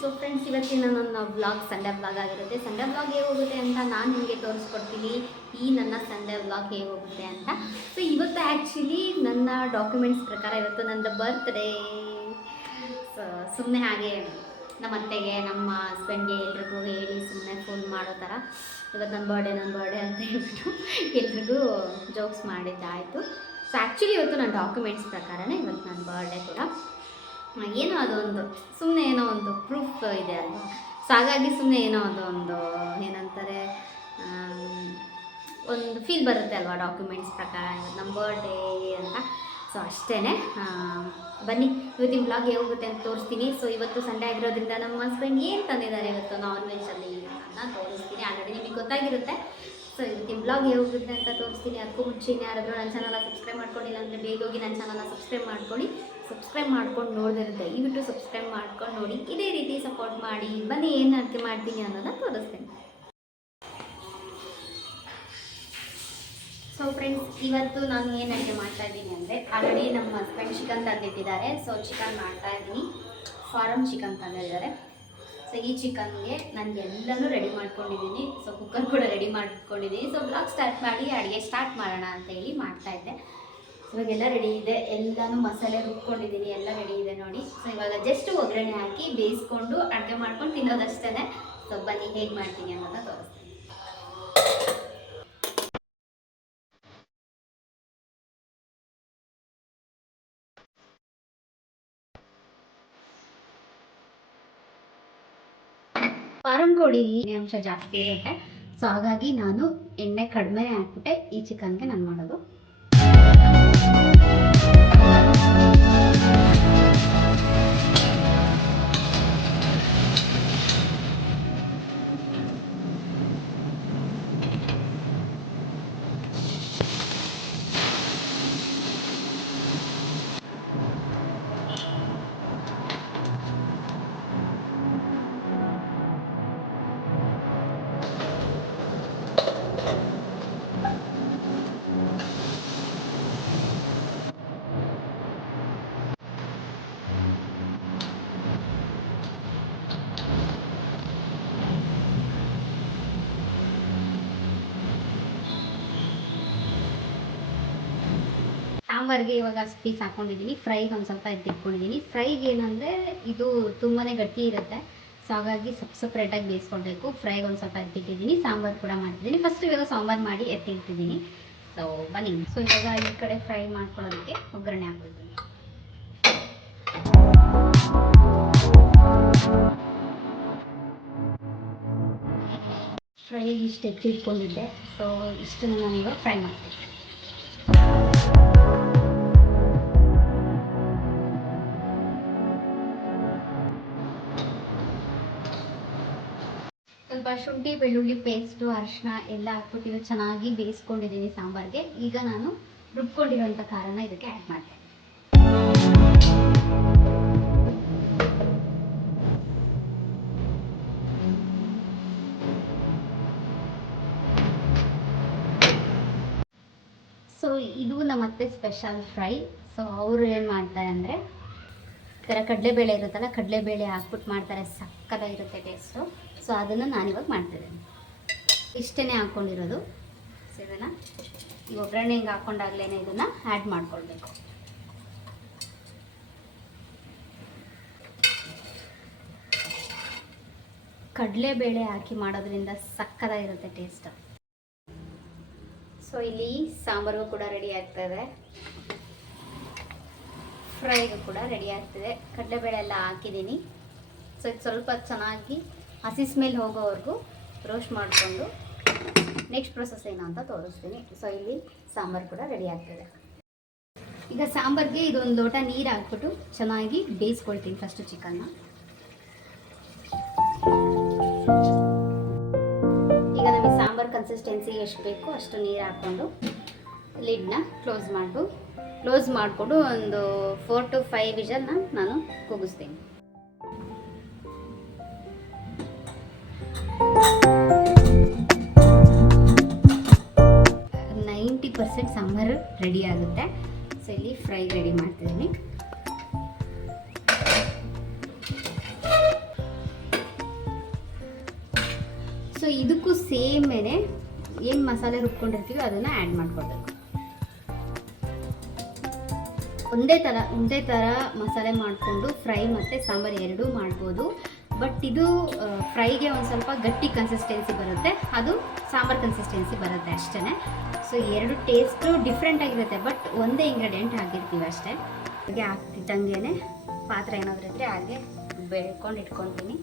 So friends, ಇವತ್ತಿನ ನನ್ನ vlog Sunday vlog ಆಗಿರುತ್ತೆ. ಸಂಡೇ ವ್ಲಾಗ್ ಹೇಗೆ ಹೋಗುತ್ತೆ ಅಂತ ನಾನು ನಿಮಗೆ ತೋರಿಸ್ಕೊಡ್ತೀನಿ. ಈ ನನ್ನ ಸಂಡೇ ವ್ಲಾಗ್ ಹೇಗೆ ಹೋಗುತ್ತೆ ಅಂತ. ಸೊ ಇವತ್ತು ಆ್ಯಕ್ಚುಲಿ ನನ್ನ ಡಾಕ್ಯುಮೆಂಟ್ಸ್ ಪ್ರಕಾರ ಇವತ್ತು ನನ್ನ ಬರ್ತ್ಡೇ. ಸೊ ಸುಮ್ಮನೆ ಹಾಗೆ ನಮ್ಮ ಅತ್ತೆಗೆ, ನಮ್ಮ ಹಸ್ಬೆಂಡ್ಗೆ ಎಲ್ರಿಗೂ ಹೇಳಿ ಸುಮ್ಮನೆ ಫೋನ್ ಮಾಡೋ ಥರ ಇವತ್ತು ನನ್ನ ಬರ್ಡೇ ಅಂತ ಹೇಳ್ಬಿಟ್ಟು ಎಲ್ರಿಗೂ ಜೋಕ್ಸ್ ಮಾಡಿದ್ದಾಯಿತು. ಸೊ ಆ್ಯಕ್ಚುಲಿ ಇವತ್ತು ನನ್ನ ಡಾಕ್ಯುಮೆಂಟ್ಸ್ ಪ್ರಕಾರನೇ ಇವತ್ತು ನನ್ನ ಬರ್ಡೇ ಕೂಡ. ಏನೋ ಅದೊಂದು ಸುಮ್ಮನೆ ಏನೋ ಒಂದು ಪ್ರೂಫ್ ಇದೆ ಅಲ್ವಾ. ಸೊ ಹಾಗಾಗಿ ಸುಮ್ಮನೆ ಏನೋ ಅದೊಂದು ಏನಂತಾರೆ, ಒಂದು ಫೀಲ್ ಬರುತ್ತೆ ಅಲ್ವಾ ಡಾಕ್ಯುಮೆಂಟ್ಸ್ ಪ್ರಕಾರ ನಮ್ಮ ಬರ್ಡೇ ಅಂತ. ಸೊ ಅಷ್ಟೇ. ಬನ್ನಿ ಇವತ್ತಿನ ಬ್ಲಾಗ್ ಹೇಗೆ ಹೋಗುತ್ತೆ ಅಂತ ತೋರಿಸ್ತೀನಿ. ಸೊ ಇವತ್ತು ಸಂಡೇ ಆಗಿರೋದ್ರಿಂದ ನಮ್ಮ ಹಸ್ಬೆಂಡ್ ಏನು ತಂದಿದ್ದಾರೆ ಇವತ್ತು ನಾನ್ ವೆಜ್ಜಲ್ಲಿ ಅಂತ ತೋರಿಸ್ತೀನಿ. ಆಲ್ರೆಡಿ ನಿಮಗೆ ಗೊತ್ತಾಗಿರುತ್ತೆ. ಸೊ ಇವತ್ತಿನ ಬ್ಲಾಗ್ ಹೇಗೆ ಹೋಗುತ್ತೆ ಅಂತ ತೋರಿಸ್ತೀನಿ. ಅದಕ್ಕೂ ಮುಂಚೆ ಯಾರಾದರೂ ನನ್ನ ಚಾನಲ್ನ ಸಬ್ಸ್ಕ್ರೈಬ್ ಮಾಡ್ಕೊಂಡಿಲ್ಲ ಅಂದರೆ ಬೇಗ ಹೋಗಿ ನನ್ನ ಚಾನಲ್ನ ಸಬ್ಸ್ಕ್ರೈಬ್ ಮಾಡ್ಕೊಳ್ಳಿ. ಸಬ್ಸ್ಕ್ರೈಬ್ ಮಾಡ್ಕೊಂಡು ನೋಡಿದ್ರೆ ದಯವಿಟ್ಟು ಸಬ್ಸ್ಕ್ರೈಬ್ ಮಾಡ್ಕೊಂಡು ನೋಡಿ, ಇದೇ ರೀತಿ ಸಪೋರ್ಟ್ ಮಾಡಿ. ಬನ್ನಿ ಏನು ಅಡುಗೆ ಮಾಡ್ತೀನಿ ಅನ್ನೋದನ್ನ ತೋರಿಸ್ತೇನೆ. ಸೊ ಫ್ರೆಂಡ್ಸ್, ಇವತ್ತು ನಾನು ಏನು ಅಡುಗೆ ಮಾಡ್ತಾಯಿದ್ದೀನಿ ಅಂದರೆ, ಆಲ್ರೆಡಿ ನಮ್ಮ ಹಸ್ಬೆಂಡ್ ಚಿಕನ್ ತಂದಿಟ್ಟಿದ್ದಾರೆ. ಸೊ ಚಿಕನ್ ಮಾಡ್ತಾಯಿದ್ದೀನಿ. ಫಾರಮ್ ಚಿಕನ್ ತಂದಿದ್ದಾರೆ. ಸೊ ಈ ಚಿಕನ್ಗೆ ನಾನು ಎಲ್ಲನೂ ರೆಡಿ ಮಾಡ್ಕೊಂಡಿದ್ದೀನಿ. ಸೊ ಕುಕ್ಕರ್ ಕೂಡ ರೆಡಿ ಮಾಡ್ಕೊಂಡಿದ್ದೀನಿ. ಸೊ ಬ್ಲಾಗ್ ಸ್ಟಾರ್ಟ್ ಮಾಡಿ ಅಡುಗೆ ಸ್ಟಾರ್ಟ್ ಮಾಡೋಣ ಅಂತ ಹೇಳಿ ಮಾಡ್ತಾಯಿದ್ದೆ. ಇವಾಗೆಲ್ಲ ರೆಡಿ ಇದೆ, ಎಲ್ಲನೂ ಮಸಾಲೆ ರುಬ್ಕೊಂಡಿದ್ದೀನಿ, ಎಲ್ಲ ರೆಡಿ ಇದೆ ನೋಡಿ. ಸೊ ಇವಾಗ ಜಸ್ಟ್ ಒಗ್ಗರಣೆ ಹಾಕಿ ಬೇಯಿಸ್ಕೊಂಡು ಅಡುಗೆ ಮಾಡ್ಕೊಂಡು ತಿನ್ನೋದಷ್ಟೇ. ಸೊ ಬನ್ನಿ ಹೇಗೆ ಮಾಡ್ತೀನಿ ಅನ್ನೋದನ್ನ ತೋರಿಸ್ತೀನಿ. ಫಾರಂ ಕೋಳಿ ಅಂಶ ಜಾಸ್ತಿ ಇರುತ್ತೆ. ಸೊ ಹಾಗಾಗಿ ನಾನು ಎಣ್ಣೆ ಕಡಿಮೆ ಹಾಕ್ಬಿಟ್ಟೆ ಈ ಚಿಕನ್ಗೆ ನಾನು ಮಾಡೋದು. ಸಾಂಬಾರಿಗೆ ಇವಾಗ ಪೀಸ್ ಹಾಕ್ಕೊಂಡಿದ್ದೀನಿ. ಫ್ರೈಗೆ ಒಂದು ಸ್ವಲ್ಪ ಎತ್ತಿಟ್ಕೊಂಡಿದ್ದೀನಿ. ಫ್ರೈಗೆ ಏನಂದರೆ ಇದು ತುಂಬಾ ಗಟ್ಟಿ ಇರುತ್ತೆ. ಸೊ ಹಾಗಾಗಿ ಸಪ್ರೇಟಾಗಿ ಬೇಯಿಸ್ಕೊಳ್ಬೇಕು. ಫ್ರೈಗೆ ಒಂದು ಸ್ವಲ್ಪ ಎತ್ತಿಟ್ಟಿದ್ದೀನಿ. ಸಾಂಬಾರು ಕೂಡ ಮಾಡ್ತಿದ್ದೀನಿ. ಫಸ್ಟ್ ಇವಾಗ ಸಾಂಬಾರು ಮಾಡಿ ಎತ್ತಿಟ್ಟಿದ್ದೀನಿ. ಸೊ ಬನ್ನಿ. ಸೊ ಇವಾಗ ಈ ಕಡೆ ಫ್ರೈ ಮಾಡ್ಕೊಳ್ಳೋದಕ್ಕೆ ಒಗ್ಗರಣೆ ಹಾಕ್ಬಿಡ್ತೀನಿ. ಫ್ರೈಗೆ ಇಷ್ಟು ಎತ್ತಿಟ್ಕೊಂಡಿದ್ದೆ. ಸೊ ಇಷ್ಟನ್ನು ನಾನು ಇವಾಗ ಫ್ರೈ ಮಾಡ್ತೀನಿ. ಸ್ವಲ್ಪ ಶುಂಠಿ ಬೆಳ್ಳುಳ್ಳಿ ಪೇಸ್ಟು ಅರಿಶಿನ ಎಲ್ಲ ಹಾಕ್ಬಿಟ್ಟು ಚೆನ್ನಾಗಿ ಬೇಯಿಸ್ಕೊಂಡಿದ್ದೀನಿ ಸಾಂಬಾರಿಗೆ. ಈಗ ನಾನು ರುಬ್ಕೊಂಡಿರೋಂಥ ಖಾರನ ಇದಕ್ಕೆ ಆ್ಯಡ್ ಮಾಡ್ತೇನೆ. ಸೊ ಇದು ನಮ್ಮ ಅತ್ತೆ ಸ್ಪೆಷಲ್ ಫ್ರೈ. ಸೊ ಅವರು ಏನು ಮಾಡ್ತಾರೆ ಅಂದರೆ, ಈ ಥರ ಕಡಲೆಬೇಳೆ ಇರುತ್ತಲ್ಲ, ಕಡಲೆಬೇಳೆ ಹಾಕ್ಬಿಟ್ಟು ಮಾಡ್ತಾರೆ. ಸಕ್ಕತ್ತಾಗಿರುತ್ತೆ ಟೇಸ್ಟು. ಸೊ ಅದನ್ನು ನಾನಿವಾಗ ಮಾಡ್ತಿದ್ದೇನೆ. ಇಷ್ಟೇ ಹಾಕ್ಕೊಂಡಿರೋದು. ಸೊ ಇದನ್ನು ಈ ಒಗ್ಗರಣೆ ಹಿಂಗೆ ಹಾಕ್ಕೊಂಡಾಗಲೇ ಇದನ್ನು ಆ್ಯಡ್ ಮಾಡ್ಕೊಳ್ಬೇಕು. ಕಡಲೆಬೇಳೆ ಹಾಕಿ ಮಾಡೋದ್ರಿಂದ ಸಕ್ಕತ್ತಾಗಿರುತ್ತೆ ಟೇಸ್ಟ್. ಸೊ ಇಲ್ಲಿ ಸಾಂಬಾರು ಕೂಡ ರೆಡಿ ಆಗ್ತಾಯಿದೆ, ಫ್ರೈಗೂ ಕೂಡ ರೆಡಿ ಆಗ್ತಿದೆ. ಕಡಲೆಬೇಳೆ ಎಲ್ಲ ಹಾಕಿದ್ದೀನಿ. ಸೊ ಇದು ಸ್ವಲ್ಪ ಚೆನ್ನಾಗಿ ಹಸಿ ಸ್ಮೆಲ್ ಹೋಗೋವರೆಗೂ ರೋಸ್ಟ್ ಮಾಡಿಕೊಂಡು ನೆಕ್ಸ್ಟ್ ಪ್ರೊಸೆಸ್ ಏನು ಅಂತ ತೋರಿಸ್ತೀನಿ. ಸೊ ಇಲ್ಲಿ ಸಾಂಬಾರು ಕೂಡ ರೆಡಿ ಆಗ್ತಿದೆ. ಈಗ ಸಾಂಬಾರಿಗೆ ಇದೊಂದು ಲೋಟ ನೀರು ಹಾಕ್ಬಿಟ್ಟು ಚೆನ್ನಾಗಿ ಬೇಯಿಸ್ಕೊಳ್ತೀನಿ ಫಸ್ಟು ಚಿಕನ್ನ. ಈಗ ನಮಗೆ ಸಾಂಬಾರು ಕನ್ಸಿಸ್ಟೆನ್ಸಿ ಎಷ್ಟು ಬೇಕೋ ಅಷ್ಟು ನೀರು ಹಾಕ್ಕೊಂಡು ಲಿಡ್ನ ಕ್ಲೋಸ್ ಮಾಡಿಕೊಂಡು ಒಂದು 4 to 5 ವಿಷಲ್ನ ನಾನು ಕೂಗಿಸ್ತೀನಿ. ಸಾಂಬಾರು ರೆಡಿ ಆಗುತ್ತೆ. ಸೊ ಇಲ್ಲಿ ಫ್ರೈ ರೆಡಿ ಮಾಡ್ತಿದ್ದೀನಿ. ಇದಕ್ಕೂ ಸೇಮೇನೆ ಏನು ಮಸಾಲೆ ರುಬ್ಕೊಂಡಿರ್ತೀವಿ ಅದನ್ನು ಆ್ಯಡ್ ಮಾಡ್ಕೊಳ್ಬೇಕು. ಒಂದೇ ಥರ ಮಸಾಲೆ ಮಾಡಿಕೊಂಡು ಫ್ರೈ ಮತ್ತು ಸಾಂಬಾರು ಎರಡೂ ಮಾಡ್ಬೋದು. ಬಟ್ ಇದು ಫ್ರೈಗೆ ಒಂದು ಸ್ವಲ್ಪ ಗಟ್ಟಿ ಕನ್ಸಿಸ್ಟೆನ್ಸಿ ಬರುತ್ತೆ, ಅದು ಸಾಂಬಾರು ಕನ್ಸಿಸ್ಟೆನ್ಸಿ ಬರುತ್ತೆ ಅಷ್ಟೇ. ಸೊ ಎರಡು ಟೇಸ್ಟು ಡಿಫ್ರೆಂಟ್ ಆಗಿರುತ್ತೆ, ಬಟ್ ಒಂದೇ ಇಂಗ್ರೀಡಿಯೆಂಟ್ ಹಾಕಿರ್ತೀವಿ ಅಷ್ಟೇ. ಹಾಗೆ ಆಗ್ತಿದ್ದಂಗೆ ಪಾತ್ರೆ ಏನಾದರೂ ಇದ್ದರೆ ಹಾಗೆ ಬೆಳ್ಕೊಂಡು ಇಟ್ಕೊತೀನಿ.